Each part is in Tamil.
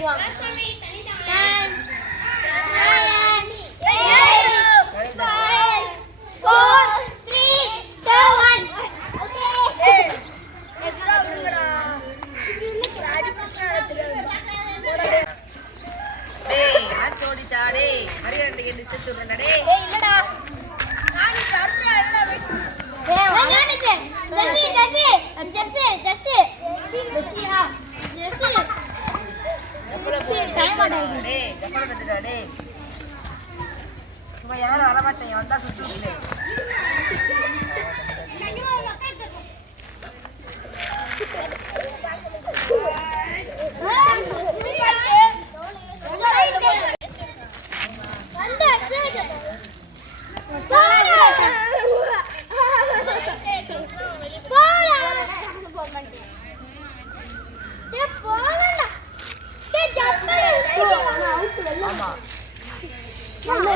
ஆயிடுவான் Ten, nine, eight, five, four, three, two, one. டேய் ஆச்சு ஓடிச்சா டேய் ஹரியாண்டி கேட்டு செத்து விடுறா டேய் ஏய், இல்லடா. ஏய், விளையாடுங்க. Jersey, jersey, jersey, jersey. ஜெர்சியா? Jersey. தட்டுடா டேய். சும்மா யாரும் வர மாட்டேன் வந்தா சுத்தி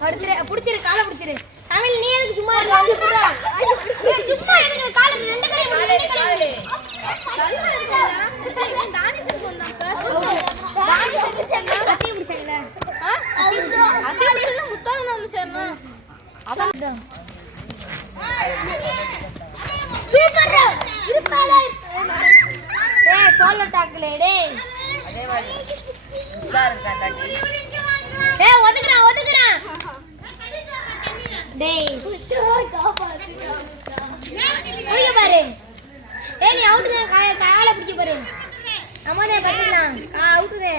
அடுத்து புடிச்சிரு காலை புடிச்சிரு. தமிழ் நீ எதுக்கு சும்மா இருக்க? சும்மா எனக்கு காலை ரெண்டு கை ரெண்டு கை சூப்பர் ஏய் டேய். அதே மாதிரி. உள்ளா இருக்கா தாட்டி டேய். பிடிக்க பாரு. ஏய் நீ அவுட்டுதே காய பிடிக்க பாரு. அம்மாதே பத்தினா அவுட்டுதே